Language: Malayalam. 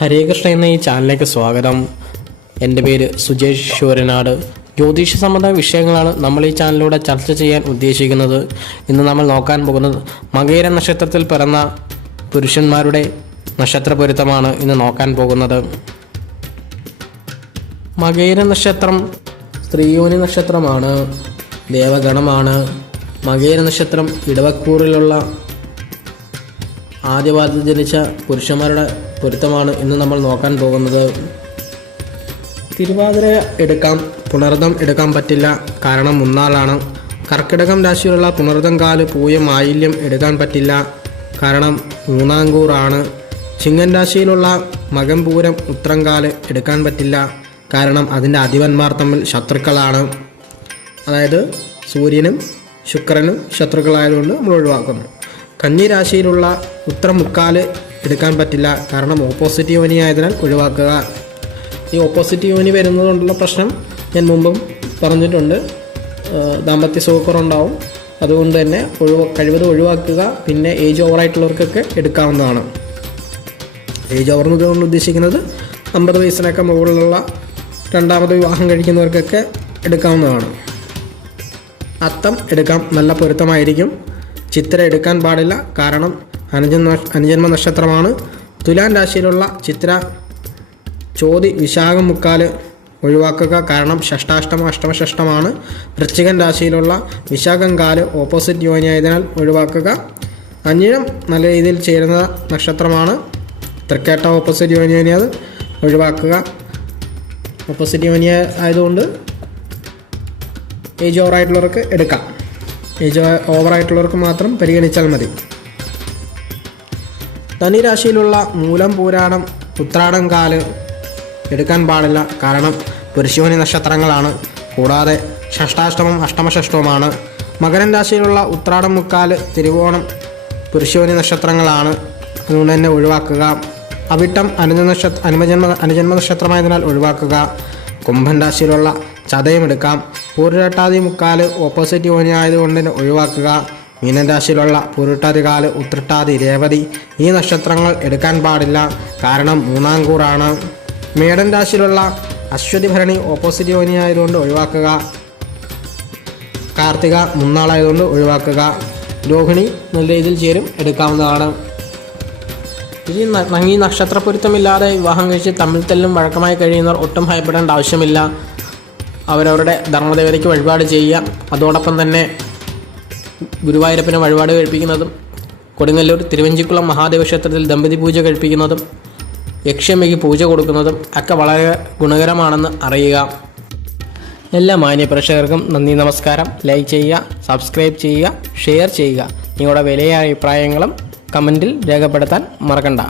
ഹരേ കൃഷ്ണ എന്ന ഈ ചാനലിലേക്ക് സ്വാഗതം. എൻ്റെ പേര് സുജേഷ് ശൂരനാട്. ജ്യോതിഷ സംബന്ധ വിഷയങ്ങളാണ് നമ്മൾ ഈ ചാനലിലൂടെ ചർച്ച ചെയ്യാൻ ഉദ്ദേശിക്കുന്നത്. ഇന്ന് നമ്മൾ നോക്കാൻ പോകുന്നത് മകയിര നക്ഷത്രത്തിൽ പിറന്ന പുരുഷന്മാരുടെ നക്ഷത്ര പൊരുത്തമാണ് ഇന്ന് നോക്കാൻ പോകുന്നത്. മകയിര നക്ഷത്രം സ്ത്രീയോനി നക്ഷത്രമാണ്, ദേവഗണമാണ്. മകയിര നക്ഷത്രം ഇടവക്കൂറിലുള്ള ആദ്യപാദത്തിൽ ജനിച്ച പുരുഷന്മാരുടെ പൊരുത്തമാണ് ഇന്ന് നമ്മൾ നോക്കാൻ പോകുന്നത്. തിരുവാതിര എടുക്കാം, പുണർദം എടുക്കാൻ പറ്റില്ല, കാരണം മുന്നാളാണ്. കർക്കിടകം രാശിയിലുള്ള പുണർദം കാല് പൂയം ആയില്യം എടുക്കാൻ പറ്റില്ല, കാരണം മൂന്നാംകൂറാണ്. ചിങ്ങൻ രാശിയിലുള്ള മകം പൂരം ഉത്രം കാല് എടുക്കാൻ പറ്റില്ല, കാരണം അതിൻ്റെ അധിപന്മാർ തമ്മിൽ ശത്രുക്കളാണ്. അതായത് സൂര്യനും ശുക്രനും ശത്രുക്കളായതുകൊണ്ട് നമ്മൾ ഒഴിവാക്കുന്നു. കന്നി രാശിയിലുള്ള ഉത്രം മുക്കാല് എടുക്കാൻ പറ്റില്ല, കാരണം ഓപ്പോസിറ്റ് യോനി ആയതിനാൽ ഒഴിവാക്കുക. ഈ ഓപ്പോസിറ്റ് യോനി വരുന്നതുകൊണ്ടുള്ള പ്രശ്നം ഞാൻ മുമ്പും പറഞ്ഞിട്ടുണ്ട്. ദാമ്പത്യ സുഖക്കുറവുണ്ടാവും. അതുകൊണ്ട് തന്നെ കഴിവതും ഒഴിവാക്കുക. പിന്നെ ഏജ് ഓവറായിട്ടുള്ളവർക്കൊക്കെ എടുക്കാവുന്നതാണ്. ഏജ് ഓവർ എന്നതുകൊണ്ട് ഉദ്ദേശിക്കുന്നത് 50 വയസ്സിനൊക്കെ മുകളിലുള്ള രണ്ടാമത് വിവാഹം കഴിക്കുന്നവർക്കൊക്കെ എടുക്കാവുന്നതാണ്. അത്തം എടുക്കാം, നല്ല പൊരുത്തമായിരിക്കും. ചിത്ര എടുക്കാൻ പാടില്ല, കാരണം അനുജന്മ നക്ഷത്രമാണ്. തുലാൻ രാശിയിലുള്ള ചിത്ര ചോതി വിശാഖം മുക്കാല് ഒഴിവാക്കുക, കാരണം അഷ്ടമഷഷ്ടമാണ്. വൃശ്ചികൻ രാശിയിലുള്ള വിശാഖം കാല് ഓപ്പോസിറ്റ് യോനി ആയതിനാൽ ഒഴിവാക്കുക. അഞ്ഞിഴം നല്ല രീതിയിൽ ചേരുന്ന നക്ഷത്രമാണ്. തൃക്കേട്ട ഓപ്പോസിറ്റ് യോനി അത് ഒഴിവാക്കുക. ഓപ്പോസിറ്റ് യോനി ആയതുകൊണ്ട് ഏജ് ഓവറായിട്ടുള്ളവർക്ക് എടുക്കാം. ഏജ് ഓവറായിട്ടുള്ളവർക്ക് മാത്രം പരിഗണിച്ചാൽ മതി. ധനുരാശിയിലുള്ള മൂലം പൂരാടം ഉത്രാടം കാല് എടുക്കാൻ പാടില്ല, കാരണം പുരുഷയോനി നക്ഷത്രങ്ങളാണ്. കൂടാതെ ഷഷ്ടാഷ്ടമം അഷ്ടമഷഷ്ടവുമാണ്. മകരൻ രാശിയിലുള്ള ഉത്രാടം മുക്കാല് തിരുവോണം പുരുഷയോനി നക്ഷത്രങ്ങളാണ്, അതുകൊണ്ട് തന്നെ ഒഴിവാക്കുക. അവിട്ടം അനുജന്മ നക്ഷത്രമായതിനാൽ ഒഴിവാക്കുക. കുംഭൻ രാശിയിലുള്ള ചതയം എടുക്കാം. പൂരുരട്ടാതി മുക്കാല് ഓപ്പോസിറ്റ് യോനി ആയതുകൊണ്ട് തന്നെ ഒഴിവാക്കുക. മീനൻ രാശിയിലുള്ള പൂരുട്ടാതി കാല് ഉത്രട്ടാതി രേവതി ഈ നക്ഷത്രങ്ങൾ എടുക്കാൻ പാടില്ല, കാരണം മൂന്നാംകൂറാണ്. മേടൻ രാശിയിലുള്ള അശ്വതി ഭരണി ഓപ്പോസിറ്റ് യോനി ആയതുകൊണ്ട് ഒഴിവാക്കുക. കാർത്തിക മുന്നാളായതുകൊണ്ട് ഒഴിവാക്കുക. രോഹിണി നല്ല രീതിയിൽ ചേരും, എടുക്കാവുന്നതാണ്. ഈ നക്ഷത്രപ്പൊരുത്തമില്ലാതെ വിവാഹം കഴിച്ച് തമ്മിൽ തല്ലും വഴക്കമായി കഴിയുന്നവർ ഒട്ടും ഭയപ്പെടേണ്ട ആവശ്യമില്ല. അവരവരുടെ ധർമ്മദേവതയ്ക്ക് വഴിപാട് ചെയ്യുക. അതോടൊപ്പം തന്നെ ഗുരുവായൂരപ്പന് വഴിപാട് കഴിപ്പിക്കുന്നതും കൊടുങ്ങല്ലൂർ തിരുവഞ്ചിക്കുളം മഹാദേവ ക്ഷേത്രത്തിൽ ദമ്പതി പൂജ കഴിപ്പിക്കുന്നതും യക്ഷമിക്ക് പൂജ കൊടുക്കുന്നതും ഒക്കെ വളരെ ഗുണകരമാണെന്ന് അറിയുക. എല്ലാ മാന്യ പ്രേക്ഷകർക്കും നന്ദി, നമസ്കാരം. ലൈക്ക് ചെയ്യുക, സബ്സ്ക്രൈബ് ചെയ്യുക, ഷെയർ ചെയ്യുക. നിങ്ങളുടെ വിലയേറിയ അഭിപ്രായങ്ങളും കമൻറ്റിൽ രേഖപ്പെടുത്താൻ മറക്കണ്ട.